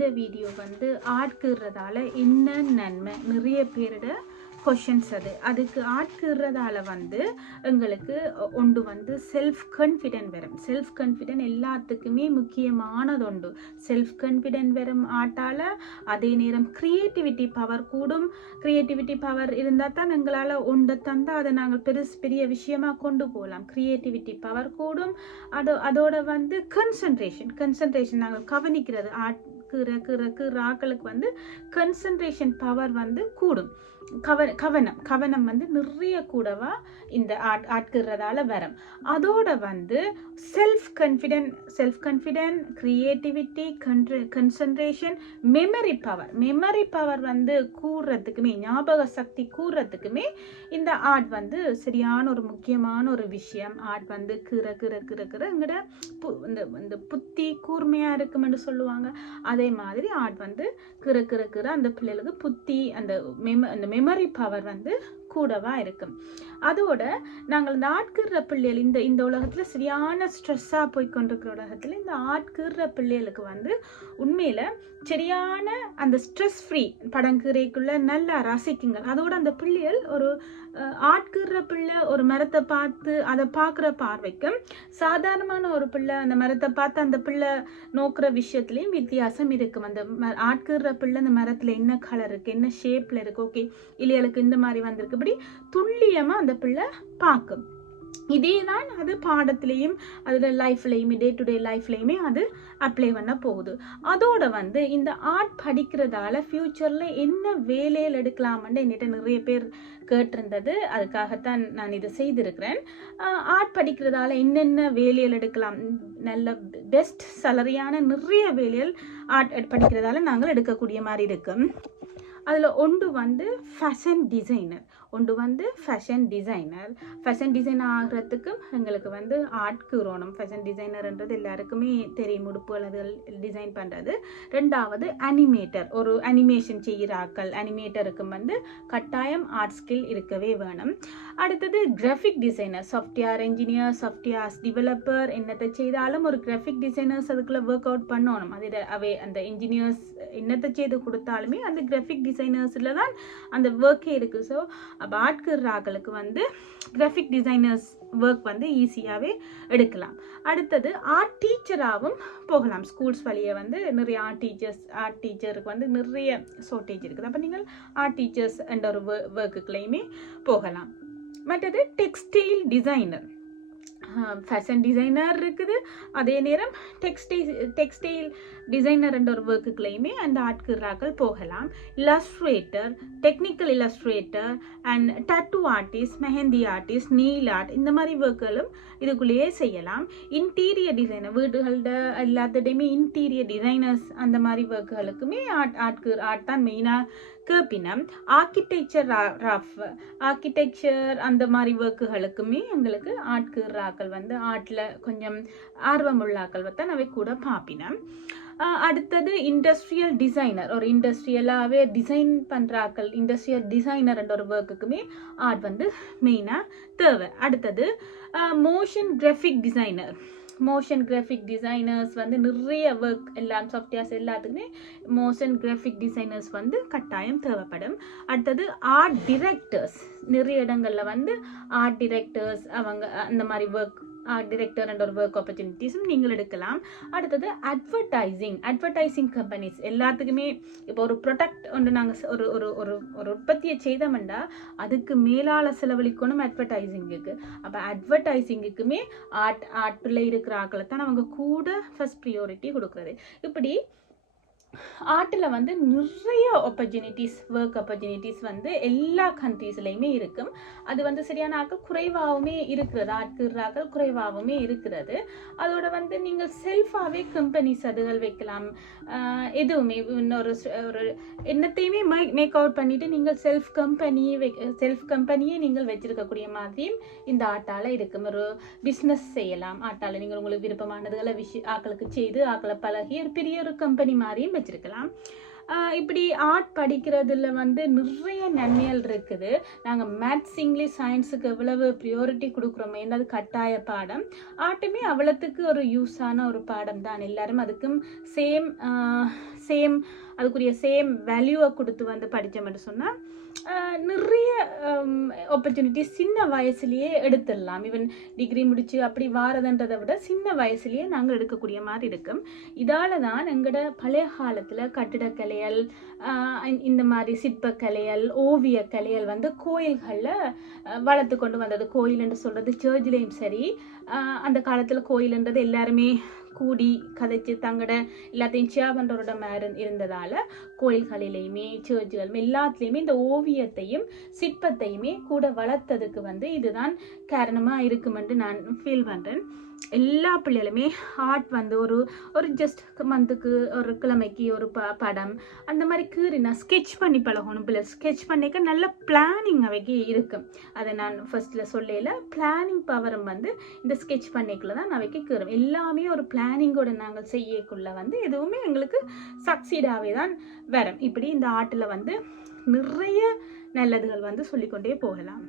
இந்த வீடியோ வந்து ஆட்கீறதால என்ன நன்மை நிறைய பேரோட கொஷின்ஸ் அதுக்கு ஆட்கீறதால வந்து எங்களுக்கு ஒன்று வந்து செல்ஃப் கான்ஃபிடென்ட் வரும். செல்ஃப் கான்ஃபிடென்ட் எல்லாத்துக்குமே முக்கியமானது உண்டு. செல்ஃப் கான்ஃபிடென்ட் வரும் ஆட்டால் அதே நேரம் க்ரியேட்டிவிட்டி பவர் கூடும். க்ரியேட்டிவிட்டி பவர் இருந்தால் தான் எங்களால் ஒன்று தந்தால் அதை நாங்கள் பெரிய விஷயமாக கொண்டு போகலாம். க்ரியேட்டிவிட்டி பவர் கூடும். அதோட வந்து கன்சன்ட்ரேஷன் நாங்கள் கவனிக்கிறது ஆட்களுக்கு வந்து கன்சன்ட்ரேஷன் பவர் வந்து கூடும். கவனம் வந்து நிறைய கூடவா இந்த ஆட்கிறதால வரும். அதோட வந்து self confident creativity concentration memory power வந்து கூறுறதுக்குமே ஞாபக சக்தி கூறுறதுக்குமே இந்த ஆர்ட் வந்து சரியான ஒரு முக்கியமான ஒரு விஷயம். ஆர்ட் வந்து எங்கட இந்த புத்தி கூர்மையா இருக்குமென்று சொல்லுவாங்க. அதே மாதிரி ஆர்ட் வந்து அந்த பிள்ளைகளுக்கு புத்தி அந்த மெமரி பவர் வந்து கூடவா இருக்கும். அதோட நாங்கள் இந்த ஆட்கீற பிள்ளைகள் இந்த உலகத்துல சரியான ஸ்ட்ரெஸ்ஸா போய் கொண்டிருக்கிற உலகத்துல இந்த ஆட்கீற பிள்ளைகளுக்கு வந்து உண்மையில சரியான அந்த ஸ்ட்ரெஸ் ஃப்ரீ படங்குறைக்குள்ள நல்லா ரசிக்குங்கள். அதோட அந்த பிள்ளைகள் ஒரு ஆட்கீற பிள்ளை ஒரு மரத்தை பார்த்து அதை பார்க்குற பார்வைக்கும் சாதாரணமான ஒரு பிள்ளை அந்த மரத்தை பார்த்து அந்த பிள்ளை நோக்குற விஷயத்துலையும் வித்தியாசம் இருக்கும். அந்த ஆட்கீற பிள்ளை அந்த மரத்துல என்ன கலர் இருக்கு, என்ன ஷேப்ல இருக்கு, ஓகே இல்லைகளுக்கு இந்த மாதிரி வந்திருக்கு, இப்படி துல்லியமா அந்த பிள்ளை பார்க்கும். இதே தான் அது பாடத்திலையும் அதில் லைஃப்லையுமே டே டு டே லைஃப்லையுமே அது அப்ளை பண்ண போகுது. அதோட வந்து இந்த ஆர்ட் படிக்கிறதால ஃப்யூச்சரில் என்ன வேலையில் எடுக்கலாம்னு என்கிட்ட நிறைய பேர் கேட்டிருந்தது. அதுக்காகத்தான் நான் இதை செய்திருக்கிறேன். ஆர்ட் படிக்கிறதால என்னென்ன வேலையில் எடுக்கலாம், நல்ல பெஸ்ட் சேலரியான நிறைய வேலைகள் ஆர்ட் படிக்கிறதால நாங்கள் எடுக்கக்கூடிய மாதிரி இருக்கும். அதில் ஒன்று வந்து ஃபேஷன் டிசைனர் ஆகிறதுக்கும் எங்களுக்கு வந்து ஆட்கீறணும். ஃபேஷன் டிசைனர்ன்றது எல்லாருக்குமே தெரியும், உடுப்புகள் அதுகள் டிசைன் பண்ணுறது. ரெண்டாவது அனிமேட்டர், ஒரு அனிமேஷன் செய்கிற ஆட்கள் அனிமேட்டருக்கும் வந்து கட்டாயம் ஆர்ட் ஸ்கில் இருக்கவே வேணும். அடுத்தது graphic designer, software engineer, software developer என்னத்தை செய்தாலும் ஒரு கிராஃபிக் டிசைனர்ஸ் அதுக்குள்ளே ஒர்க் அவுட் பண்ணணும். அவை அந்த இன்ஜினியர்ஸ் என்னத்தை செய்து கொடுத்தாலுமே அந்த கிராஃபிக் டிசைனர்ஸில் தான் அந்த ஒர்க்கே இருக்குது. ஸோ அப்போ ஆட்கீறாக்களுக்கு வந்து கிராஃபிக் டிசைனர்ஸ் ஒர்க் வந்து ஈஸியாகவே எடுக்கலாம். அடுத்தது ஆர்ட் டீச்சராகவும் போகலாம். ஸ்கூல்ஸ் வழியே வந்து நிறைய ஆர்ட் டீச்சருக்கு வந்து நிறைய ஷார்ட்டேஜ் இருக்குது. அப்போ நீங்கள் ஆர்ட் டீச்சர்ஸ் என்ற ஒரு ஒர்க்குக்குள்ளேயுமே போகலாம். மற்றது டெக்ஸ்டைல் டிசைனர், ஃபேஷன் டிசைனர் இருக்குது. அதே நேரம் டெக்ஸ்டைல் டிசைனர் என்ற ஒரு ஒர்க்குக்குள்ளேயுமே அந்த ஆட்கீறாக்கள் போகலாம். Illustrator, technical illustrator and tattoo artist, mehndi artist, nail art இந்த மாதிரி ஒர்க்குகளும் இதுக்குள்ளேயே செய்யலாம். இன்டீரியர் டிசைனர், வீடுகளோட எல்லாத்துடையுமே இன்டீரியர் டிசைனர்ஸ் அந்த மாதிரி ஒர்க்குகளுக்குமே ஆர்ட் தான் மெயினாக கேப்பினம். ஆர்கிடெக்சர் அந்த மாதிரி ஒர்க்குகளுக்குமே எங்களுக்கு ஆட்கீறாக்கள் வந்து ஆர்ட்ல கொஞ்சம் ஆர்வமுள்ளாக்கள் தான் அவை கூட பார்ப்பினம். அடுத்தது இண்டஸ்ட்ரியல் டிசைனர், ஒரு இண்டஸ்ட்ரியலாகவே டிசைன் பண்ணுறாக்கள், இண்டஸ்ட்ரியல் டிசைனர் என்ற ஒரு ஒர்க்குக்குமே ஆர்ட் வந்து மெயினாக தேவை. அடுத்தது மோஷன் கிராஃபிக் டிசைனர்ஸ் வந்து நிறைய ஒர்க் எல்லாம் சாஃப்ட்வேர்ஸ் எல்லாத்துக்குமே மோஷன் கிராஃபிக் டிசைனர்ஸ் வந்து கட்டாயம் தேவைப்படும். அடுத்தது ஆர்ட் டிரெக்டர்ஸ், நிறைய இடங்களில் வந்து ஆர்ட் டிரெக்டர்ஸ் அவங்க அந்த மாதிரி ஆர்ட் டிரெக்டர் என்ற ஒரு ஒர்க் ஆப்பர்ச்சுனிட்டிஸும் நீங்கள் எடுக்கலாம். அடுத்தது அட்வர்டைசிங் கம்பெனிஸ் எல்லாத்துக்குமே இப்போ ஒரு ப்ரொடக்ட் ஒன்று நாங்கள் ஒரு ஒரு ஒரு ஒரு உற்பத்தியை செய்தோம்னா அதுக்கு மேலால் செலவழிக்கணும் அட்வர்டைசிங்குக்கு. அப்போ அட்வர்டைசிங்குக்குமே ஆர்ட்டில் இருக்கிற ஆட்களை தான் அவங்க கூட ஃபர்ஸ்ட் ப்ரியாரிட்டி கொடுக்குறது. இப்படி ஆர்ட்டில் வந்து நிறைய ஒர்க் ஆப்பர்ச்சுனிட்டிஸ் வந்து எல்லா கண்ட்ரீஸ்லையுமே இருக்கும். அது வந்து சரியான ஆட்கள் குறைவாகவுமே இருக்கிறது, ஆட்கீறாக்கள் குறைவாகவுமே இருக்கிறது. அதோட வந்து நீங்கள் செல்ஃபாகவே கம்பெனிஸ் அதுகள் வைக்கலாம். எதுவுமே இன்னொரு ஒரு என்னத்தையுமே மேக் அவுட் பண்ணிட்டு நீங்கள் செல்ஃப் கம்பெனியே நீங்கள் வச்சிருக்கக்கூடிய மாதிரியும் இந்த ஆட்டால் இருக்கும். ஒரு பிஸ்னஸ் செய்யலாம் ஆட்டால். நீங்கள் உங்களுக்கு விருப்பமானதுகளை ஆக்களுக்கு செய்து ஆக்களை பழகி ஒரு பெரிய ஒரு கம்பெனி மாதிரியும் வச்சிருக்கலாம். இப்படி ஆர்ட் படிக்கிறதுல வந்து நிறைய நன்மைகள் இருக்குது. நாங்கள் மேத்ஸ் இங்கிலீஷ் சயின்ஸுக்கு எவ்வளவு ப்ரியாரிட்டி கொடுக்குறோமோ, என்னது கட்டாய பாடம், ஆர்ட்டுமே அவ்வளோத்துக்கு ஒரு யூஸான ஒரு பாடம் தான். எல்லாரும் அதுக்கும் சேம் அதுக்குரிய சேம் வேல்யூவை கொடுத்து வந்து படித்தோம்னு சொன்னால் நிறைய ஆப்பர்ச்சுனிட்டி சின்ன வயசுலேயே எடுத்துடலாம். ஈவன் டிகிரி முடித்து அப்படி வாரதுன்றதை விட சின்ன வயசுலேயே நாங்கள் எடுக்கக்கூடிய மாதிரி இருக்கும். இதால் தான் எங்களோட பழைய காலத்தில் கட்டிடக்கலைகள், இந்த மாதிரி சிற்பக்கலைகள், ஓவியக்கலைகள் வந்து கோயில்களில் வளர்த்து கொண்டு வந்தது. கோயில்ன்று சொல்கிறது சர்ச்லேயும் சரி, அந்த காலத்தில் கோயில்ன்றது எல்லாருமே கூடி கதைச்சு தங்கட எல்லாத்தையும் ஷேர் பண்ணுறோட மாதிரி இருந்ததால் கோயில்களிலையுமே சர்ச்சுகளுமே எல்லாத்துலேயுமே இந்த ஓவியத்தையும் சிற்பத்தையுமே கூட வளர்த்ததுக்கு வந்து இதுதான் காரணமாக இருக்குமென்று நான் ஃபீல் பண்ணுறேன். எல்லா பிள்ளைகளுமே ஆர்ட் வந்து ஒரு ஜஸ்ட் மந்த்துக்கு ஒரு கிழமைக்கு ஒரு படம் அந்த மாதிரி கீறினா ஸ்கெட்ச் பண்ணி பழகணும். பிள்ளை ஸ்கெட்ச் பண்ணிக்க நல்ல பிளானிங் அவைக்கு இருக்கும். அதை நான் ஃபர்ஸ்ட்டில் சொல்லல, பிளானிங் பவரும் வந்து இந்த ஸ்கெட்ச் பண்ணிக்குள்ள தான் அவைக்கு கீறும். எல்லாமே ஒரு பிளானிங்கோட நாங்கள் செய்யக்குள்ள வந்து எதுவுமே எங்களுக்கு சக்சீடாகவே தான் வரும். இப்படி இந்த ஆர்ட்டில் வந்து நிறைய நல்லதுகள் வந்து சொல்லிக்கொண்டே போகலாம்.